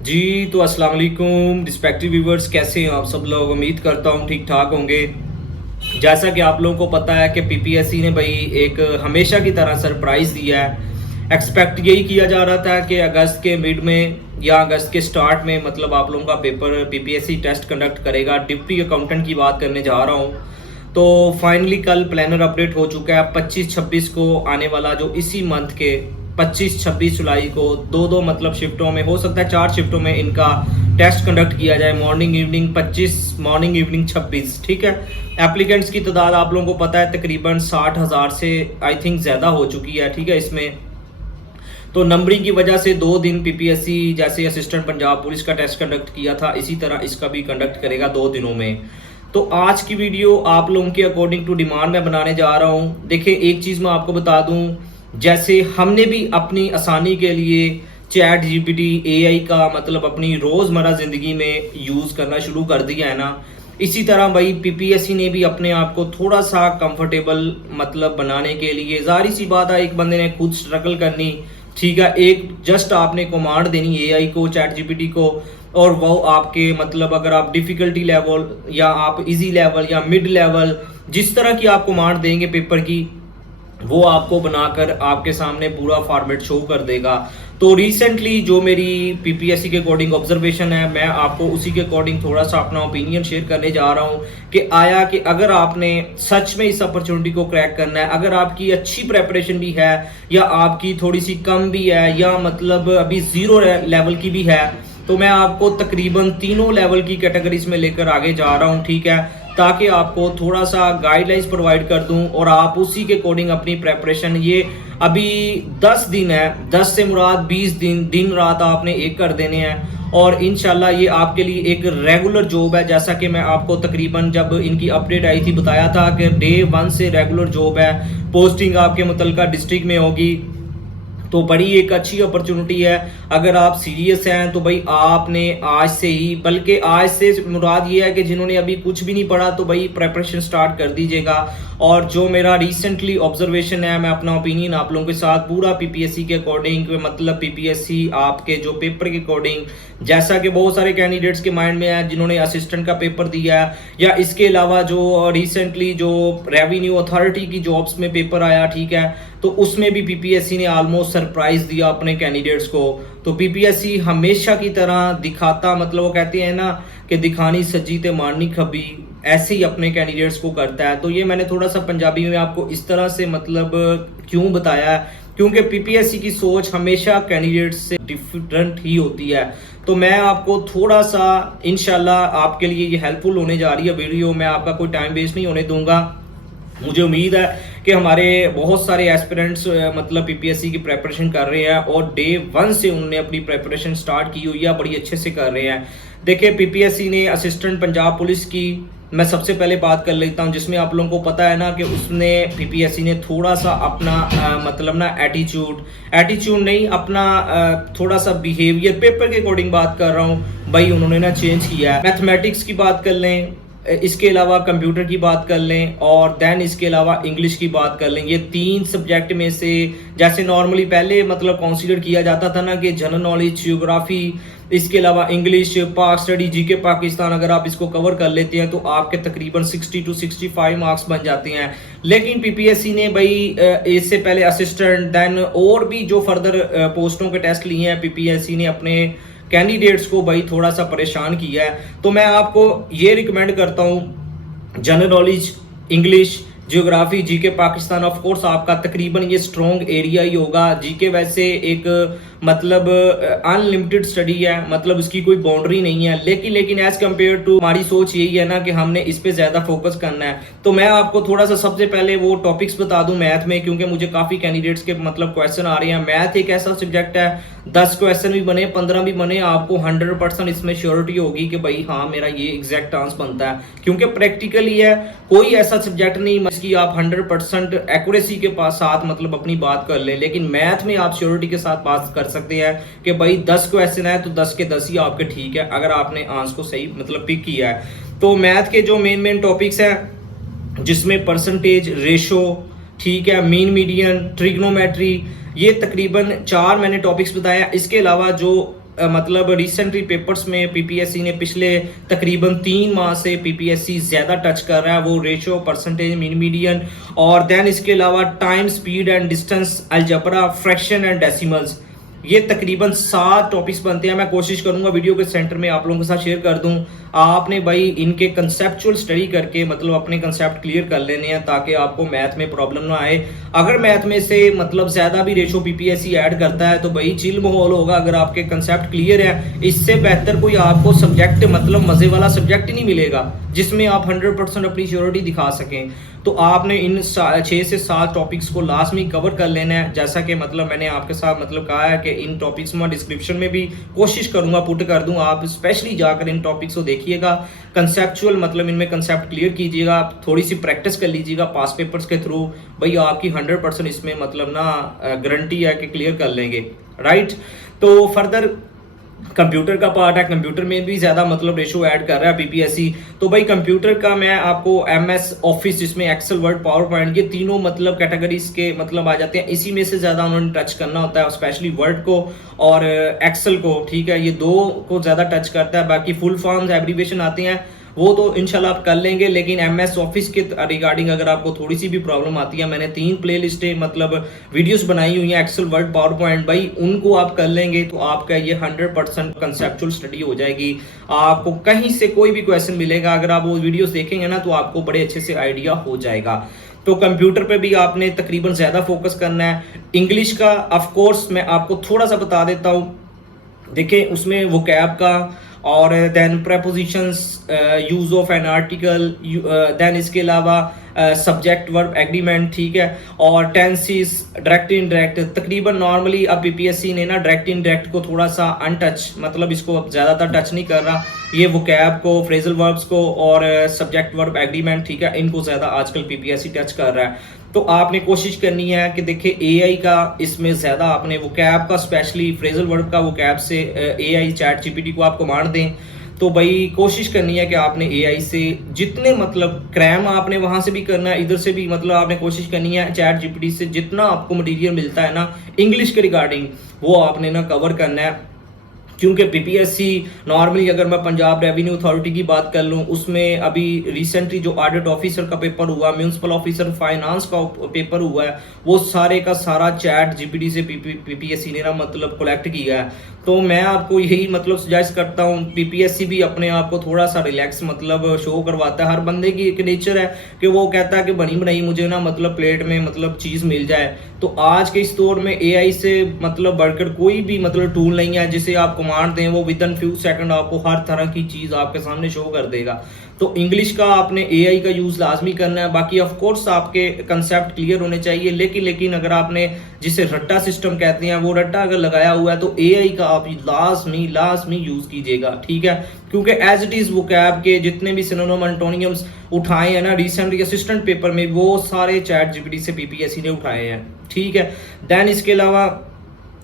जी तो अस्सलाम वालेकुम रिस्पेक्टिव व्यूवर्स, कैसे हैं आप सब लोग। उम्मीद करता हूँ ठीक ठाक होंगे। जैसा कि आप लोगों को पता है कि पीपीएससी ने भाई एक हमेशा की तरह सरप्राइज़ दिया है। एक्सपेक्ट यही किया जा रहा था कि अगस्त के मिड में या अगस्त के स्टार्ट में मतलब आप लोगों का पेपर पीपीएससी टेस्ट कंडक्ट करेगा। डिप्टी अकाउंटेंट की बात करने जा रहा हूँ। तो फाइनली कल प्लानर अपडेट हो चुका है। 25-26 को आने वाला जो इसी मंथ के 25-26 जुलाई को दो मतलब शिफ्टों में, हो सकता है 4 शिफ्टों में इनका टेस्ट कंडक्ट किया जाए। Morning evening 25, morning evening 26। ठीक है। एप्लीकेंट्स की तादाद आप लोगों को पता है तकरीबन 60,000 से आई थिंक ज़्यादा हो चुकी है। ठीक है। इसमें तो नंबरिंग की वजह से 2 दिन पीपीएससी जैसे असिस्टेंट पंजाब पुलिस का टेस्ट कंडक्ट किया था, इसी तरह इसका भी कंडक्ट करेगा 2 दिनों में। तो आज की वीडियो आप लोगों के अकॉर्डिंग टू डिमांड में बनाने जा रहा हूँ। देखिए एक चीज़ मैं आपको बता दूँ, जैसे हमने भी अपनी आसानी के लिए चैट जीपीटी एआई का मतलब अपनी रोज़मर्रा ज़िंदगी में यूज़ करना शुरू कर दिया है ना, इसी तरह भाई पीपीएससी ने भी अपने आप को थोड़ा सा कंफर्टेबल मतलब बनाने के लिए, जाहिर सी बात है एक बंदे ने खुद स्ट्रगल करनी। ठीक है। एक जस्ट आपने कमांड देनी एआई को, चैट जीपीटी को, और वो आपके मतलब अगर आप डिफ़िकल्टी लेवल या आप इजी लेवल या मिड लेवल जिस तरह की आप कमांड देंगे पेपर की, वो आपको बनाकर आपके सामने पूरा फॉर्मेट शो कर देगा। तो रिसेंटली जो मेरी पीपीएससी के अकॉर्डिंग ऑब्जर्वेशन है, मैं आपको उसी के अकॉर्डिंग थोड़ा सा अपना ओपिनियन शेयर करने जा रहा हूँ कि आया कि अगर आपने सच में इस अपॉर्चुनिटी को क्रैक करना है, अगर आपकी अच्छी प्रेपरेशन भी है या आपकी थोड़ी सी कम भी है या मतलब अभी ज़ीरो लेवल की भी है, तो मैं आपको तकरीबन तीनों लेवल की कैटेगरीज में लेकर आगे जा रहा हूँ। ठीक है। ताकि आपको थोड़ा सा गाइडलाइंस प्रोवाइड कर दूं और आप उसी के अकॉर्डिंग अपनी प्रेपरेशन, ये अभी 10 दिन है, 10 से मुराद 20 दिन, दिन रात आपने एक कर देने हैं और इंशाल्लाह ये आपके लिए एक रेगुलर जॉब है। जैसा कि मैं आपको तकरीबन जब इनकी अपडेट आई थी बताया था कि डे 1 से रेगुलर जॉब है, पोस्टिंग आपके मुतलका डिस्ट्रिक्ट में होगी। तो बड़ी एक अच्छी अपॉर्चुनिटी है। अगर आप सीरियस हैं तो भाई आपने आज से ही, बल्कि आज से मुराद ये है कि जिन्होंने अभी कुछ भी नहीं पढ़ा तो भाई प्रेपरेशन स्टार्ट कर दीजिएगा। और जो मेरा रिसेंटली ऑब्जर्वेशन है, मैं अपना ओपिनियन आप लोगों के साथ पूरा पीपीएससी के अकॉर्डिंग, मतलब पीपीएससी आपके जो पेपर के अकॉर्डिंग, जैसा कि बहुत सारे कैंडिडेट्स के माइंड में है जिन्होंने असिस्टेंट का पेपर दिया है या इसके अलावा जो रिसेंटली जो रेवेन्यू अथॉरिटी की जॉब्स में पेपर आया, ठीक है, तो उसमें भी पीपीएससी ने ऑलमोस्ट सरप्राइज दिया अपने कैंडिडेट्स को। तो पीपीएससी हमेशा की तरह दिखाता, मतलब वो कहते हैं ना कि दिखानी सजी ते मारनी खबी, ऐसे ही अपने कैंडिडेट्स को करता है। तो ये मैंने थोड़ा सा पंजाबी में आपको इस तरह से मतलब क्यों बताया है, क्योंकि पीपीएससी की सोच हमेशा कैंडिडेट्स से डिफरेंट ही होती है। तो मैं आपको थोड़ा सा इंशाल्लाह आपके लिए ये हेल्पफुल होने जा रही है वीडियो। मैं आपका कोई टाइम वेस्ट नहीं होने दूंगा। मुझे उम्मीद है कि हमारे बहुत सारे एस्पिरेंट्स मतलब पीपीएससी की प्रेपरेशन कर रहे हैं और डे 1 से उन्होंने अपनी प्रेपरेशन स्टार्ट की हुई है, बड़ी अच्छे से कर रहे हैं। देखिए पीपीएससी ने असिस्टेंट पंजाब पुलिस की मैं सबसे पहले बात कर लेता हूं, जिसमें आप लोगों को पता है ना कि उसने पीपीएससी ने थोड़ा सा अपना मतलब ना एटीट्यूड नहीं, अपना थोड़ा सा बिहेवियर, पेपर के अकॉर्डिंग बात कर रहा हूं भाई, उन्होंने ना चेंज किया है। मैथमेटिक्स की बात कर लें, इसके अलावा कंप्यूटर की बात कर लें और देन इसके अलावा इंग्लिश की बात कर लें। ये 3 सब्जेक्ट में से, जैसे नॉर्मली पहले मतलब कंसीडर किया जाता था ना कि जनरल नॉलेज, ज्योग्राफी, इसके अलावा इंग्लिश, पाक स्टडी, जीके पाकिस्तान, अगर आप इसको कवर कर लेते हैं तो आपके तकरीबन 60 to 65 मार्क्स बन जाते हैं। लेकिन पीपीएससी ने भाई इससे पहले असिस्टेंट, देन और भी जो फर्दर पोस्टों के टेस्ट लिए हैं, पीपीएससी ने अपने कैंडिडेट्स को भाई थोड़ा सा परेशान किया है। तो मैं आपको ये रिकमेंड करता हूँ, general knowledge, English, geography, GK Pakistan, of course आपका तकरीबन ये स्ट्रॉन्ग एरिया ही होगा। जीके वैसे एक मतलब अनलिमिटेड स्टडी है, मतलब उसकी कोई बाउंड्री नहीं है, लेकिन एज कम्पेयर टू हमारी सोच यही है ना कि हमने इस पे ज्यादा फोकस करना है। तो मैं आपको थोड़ा सा सबसे पहले वो टॉपिक्स बता दूं मैथ में, क्योंकि मुझे काफी कैंडिडेट्स के मतलब क्वेश्चन आ रहे हैं। मैथ एक ऐसा सब्जेक्ट है, 10 क्वेश्चन भी बने, 15 भी बने, आपको 100% इसमें श्योरिटी होगी कि भाई हाँ मेरा ये एग्जैक्ट आंसर बनता है, क्योंकि प्रैक्टिकली है। कोई ऐसा सब्जेक्ट नहीं जिसकी आप 100% एक्यूरेसी के साथ मतलब अपनी बात कर लें, लेकिन मैथ में आप श्योरिटी के साथ बात कर सकते हैं कि भाई 10 क्वेश्चन है तो 10 के 10 ही आपके ठीक है, अगर आपने आंसर को सही मतलब पिक किया है। तो मैथ के जो मेन टॉपिक्स हैं, जिसमें परसेंटेज, रेशो, ठीक है, मीन मीडियन, ट्रिग्नोमेट्री, ये तकरीबन 4 मैंने टॉपिक्स बताया। इसके अलावा जो मतलब रिसेंटली पेपर्स में पीपीएससी ने पिछले तकरीबन 3 माह से पीपीएससी ज़्यादा टच कर रहा है, वो रेशो, परसेंटेज, मीन मीडियन, और देन इसके अलावा time, speed and distance, algebra, fraction and decimals, ये तकरीबन 7 टॉपिक्स बनते हैं। मैं कोशिश करूंगा वीडियो के सेंटर में आप लोगों के साथ शेयर कर दूं। आपने भाई इनके कंसेप्चुअल स्टडी करके मतलब अपने कंसेप्ट क्लियर कर लेने हैं ताकि आपको मैथ में प्रॉब्लम ना आए। अगर मैथ में से मतलब ज़्यादा भी रेशो पीपीएससी ऐड करता है तो भाई चिल माहौल होगा अगर आपके कंसेप्ट क्लियर है। इससे बेहतर कोई आपको सब्जेक्ट मतलब मज़े वाला सब्जेक्ट ही नहीं मिलेगा जिसमें आप 100% अपनी श्योरिटी दिखा सकें। तो आपने इन 6 से 7 टॉपिक्स को लाजमी कवर कर लेना है। जैसा कि मतलब मैंने आपके साथ मतलब कहा है कि इन टॉपिक्स में डिस्क्रिप्शन में भी कोशिश करूंगा पुट कर दूं, आप स्पेशली जाकर इन टॉपिक्स को देखिएगा, कंसेप्चुअल मतलब इनमें कंसेप्ट क्लियर कीजिएगा, थोड़ी सी प्रैक्टिस कर लीजिएगा पास पेपर्स के थ्रू। भाई आपकी 100% इसमें मतलब ना गारंटी है कि क्लियर कर लेंगे, राइट। तो फर्दर कंप्यूटर का पार्ट है, कंप्यूटर में भी ज़्यादा मतलब रेशो ऐड कर रहा है पीपीएससी। तो भाई कंप्यूटर का मैं आपको एमएस ऑफिस, जिसमें एक्सेल, वर्ड, पावर पॉइंट, ये तीनों मतलब कैटेगरीज के मतलब आ जाते हैं। इसी में से ज़्यादा उन्होंने टच करना होता है, स्पेशली वर्ड को और एक्सेल को, ठीक है, ये 2 को ज़्यादा टच करता है। बाकी फुल फॉर्म्स, एब्रीविएशन आते हैं वो तो इंशाल्लाह आप कर लेंगे, लेकिन एमएस ऑफिस के रिगार्डिंग अगर आपको थोड़ी सी भी प्रॉब्लम आती है, मैंने 3 प्लेलिस्टें मतलब वीडियोस बनाई हुई हैं, एक्सेल, वर्ड, पावर पॉइंट, भाई उनको आप कर लेंगे तो आपका ये 100% कंसेप्चुअल स्टडी हो जाएगी। आपको कहीं से कोई भी क्वेश्चन मिलेगा, अगर आप वो वीडियोस देखेंगे ना तो आपको बड़े अच्छे से आइडिया हो जाएगा। तो कंप्यूटर पे भी आपने तकरीबन ज़्यादा फोकस करना है। इंग्लिश का ऑफ कोर्स मैं आपको थोड़ा सा बता देता हूँ, देखिए उसमें वोकैब का और then prepositions, use of an article, then इसके अलावा सब्जेक्ट वर्ब एग्रीमेंट, ठीक है, और टेंसेस, डायरेक्ट इनडायरेक्ट। तकरीबन नॉर्मली अब पीपीएससी ने ना डायरेक्ट इनडायरेक्ट को थोड़ा सा अनटच मतलब इसको अब ज़्यादातर टच नहीं कर रहा। ये वोकैब को, फ्रेजल वर्ब्स को और सब्जेक्ट वर्ब एग्रीमेंट, ठीक है, इनको ज़्यादा आजकल पीपीएससी टच कर रहा है। तो आपने कोशिश करनी है कि देखिए एआई का इसमें ज़्यादा आपने वोकैब का, स्पेशली फ्रेजल वर्ब का वोकैब से एआई चैट जीपीटी को आप कमांड दें। तो भाई कोशिश करनी है कि आपने एआई से जितने मतलब क्रैम आपने वहां से भी करना है, इधर से भी मतलब आपने कोशिश करनी है चैट जीपीटी से जितना आपको मटेरियल मिलता है ना इंग्लिश के रिगार्डिंग वो आपने ना कवर करना है। क्योंकि पीपीएससी नॉर्मली अगर मैं पंजाब रेवेन्यू अथॉरिटी की बात कर लूँ, उसमें अभी रिसेंटली जो ऑडिट ऑफिसर का पेपर हुआ, म्यूनसिपल ऑफिसर फाइनेंस का पेपर हुआ है, वो सारे का सारा चैट जीपीटी से पीपीएससी ने ना मतलब कलेक्ट किया है। तो मैं आपको यही मतलब सजेस्ट करता हूँ, पीपीएससी भी अपने आप को थोड़ा सा रिलैक्स मतलब शो करवाता है। हर बंदे की एक नेचर है कि वो कहता है कि बनी बनाई मुझे ना मतलब प्लेट में मतलब चीज़ मिल जाए। तो आज के इस दौर में एआई से मतलब बढ़कर कोई भी मतलब टूल नहीं है जिसे आप कमांड दें वो विद इन फ्यू सेकंड आपको हर तरह की चीज़ आपके सामने शो कर देगा। तो इंग्लिश का आपने एआई का यूज़ लाजमी करना है। बाकी ऑफ कोर्स आपके कंसेप्ट क्लियर होने चाहिए, लेकिन अगर आपने जिसे रट्टा सिस्टम कहते हैं वो रट्टा अगर लगाया हुआ है तो एआई का आप लाजमी यूज़ कीजिएगा, ठीक है। क्योंकि एज इट इज़ वोकैब के जितने भी सिनोनिम एंटोनियम्स उठाए हैं ना रिसेंटली असिस्टेंट पेपर में, वो सारे चैट जीपीटी से पीपीएससी ने उठाए हैं, ठीक है। देन इसके अलावा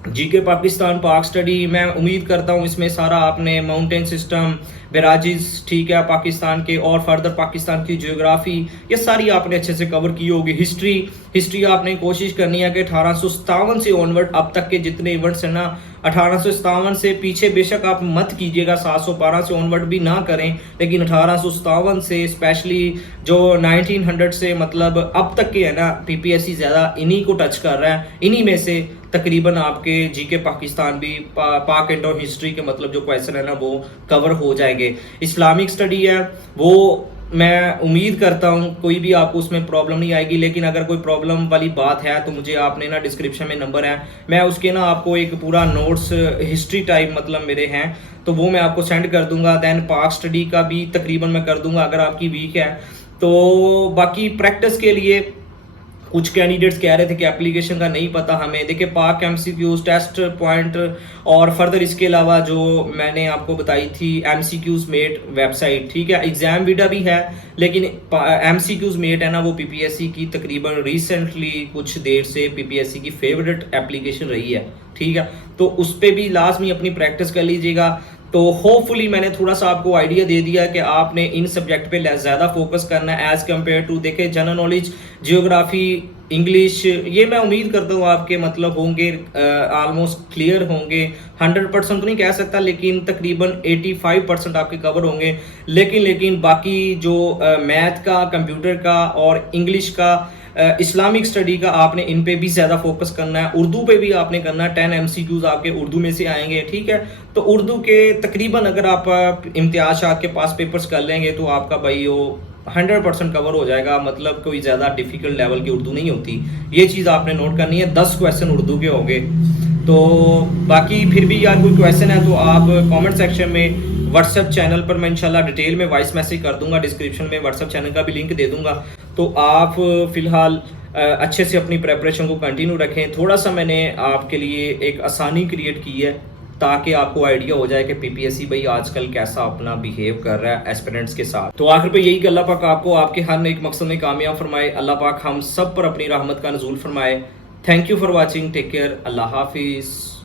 जीके पाकिस्तान पाक स्टडी, मैं उम्मीद करता हूँ इसमें सारा आपने माउंटेन सिस्टम, बेराजिस, ठीक है, पाकिस्तान के और फर्दर पाकिस्तान की जियोग्राफी, ये सारी आपने अच्छे से कवर की होगी। हिस्ट्री आपने कोशिश करनी है कि 1857 से ऑनवर्ड अब तक के जितने इवेंट्स हैं ना, 1857 से पीछे बेशक आप मत कीजिएगा, 712 से ऑनवर्ड भी ना करें, लेकिन 1857 से स्पेशली जो 1900 से मतलब अब तक के है ना पीपीएससी ज़्यादा इन्हीं को टच कर रहा है। इन्हीं में से तकरीबन आपके जीके पाकिस्तान भी पाक एंड हिस्ट्री के मतलब जो क्वेश्चन है ना वो कवर हो जाएंगे। इस्लामिक स्टडी है वो मैं उम्मीद करता हूँ कोई भी आपको उसमें प्रॉब्लम नहीं आएगी, लेकिन अगर कोई प्रॉब्लम वाली बात है तो मुझे आपने ना डिस्क्रिप्शन में नंबर है, मैं उसके ना आपको एक पूरा नोट्स हिस्ट्री टाइप मतलब मेरे हैं तो वो मैं आपको सेंड कर दूंगा। देन पाक स्टडी का भी तकरीबन मैं कर दूंगा अगर आपकी वीक है तो। बाकी प्रैक्टिस के लिए कुछ कैंडिडेट्स कह रहे थे कि एप्लीकेशन का नहीं पता हमें, देखिए पाक एमसीक्यूज, टेस्ट पॉइंट और फर्दर इसके अलावा जो मैंने आपको बताई थी एमसीक्यूज मेट वेबसाइट, ठीक है, एग्जाम वीडा भी है, लेकिन एमसीक्यूज मेट है ना वो पीपीएससी की तकरीबन रिसेंटली कुछ देर से पीपीएससी की फेवरेट एप्लीकेशन रही है, ठीक है। तो उस पर भी लाजमी अपनी प्रैक्टिस कर लीजिएगा। तो होपफुली मैंने थोड़ा सा आपको आइडिया दे दिया कि आपने इन सब्जेक्ट पे ज़्यादा फोकस करना है एज़ कम्पेयर टू देखे जनरल नॉलेज, जियोग्राफी, इंग्लिश, ये मैं उम्मीद करता हूँ आपके मतलब होंगे ऑलमोस्ट क्लियर होंगे। 100% तो नहीं कह सकता, लेकिन तकरीबन 85% आपके कवर होंगे। लेकिन बाकी जो मैथ का, कंप्यूटर का और इंग्लिश का, इस्लामिक स्टडी का, आपने इन पे भी ज़्यादा फोकस करना है। उर्दू पे भी आपने करना है। 10 MCQs आपके उर्दू में से आएंगे, ठीक है। तो उर्दू के तकरीबन अगर आप इम्तियाज के पास पेपर्स कर लेंगे तो आपका भाई वो 100% कवर हो जाएगा। मतलब कोई ज़्यादा डिफिकल्ट लेवल की उर्दू नहीं होती, ये चीज़ आपने नोट करनी है। 10 क्वेश्चन उर्दू के होंगे। तो बाकी फिर भी यार कोई क्वेश्चन है तो आप कमेंट सेक्शन में, व्हाट्सएप चैनल पर मैं इंशाल्लाह डिटेल में वॉइस मैसेज कर दूंगा, डिस्क्रिप्शन में व्हाट्सएप चैनल का भी लिंक दे दूंगा। तो आप फिलहाल अच्छे से अपनी प्रेपरेशन को कंटिन्यू रखें। थोड़ा सा मैंने आपके लिए एक आसानी क्रिएट की है ताकि आपको आइडिया हो जाए कि पीपीएससी भाई आजकल कैसा अपना बिहेव कर रहा है एस्पिरेंट्स के साथ। तो आखिर पे यही कि अल्लाह पाक आपको आपके हर एक मकसद में कामयाब फरमाए। अल्लाह पाक हम सब पर अपनी रहमत का नज़ूल फरमाए। Thank you for watching, take care, अल्लाह हाफिज़।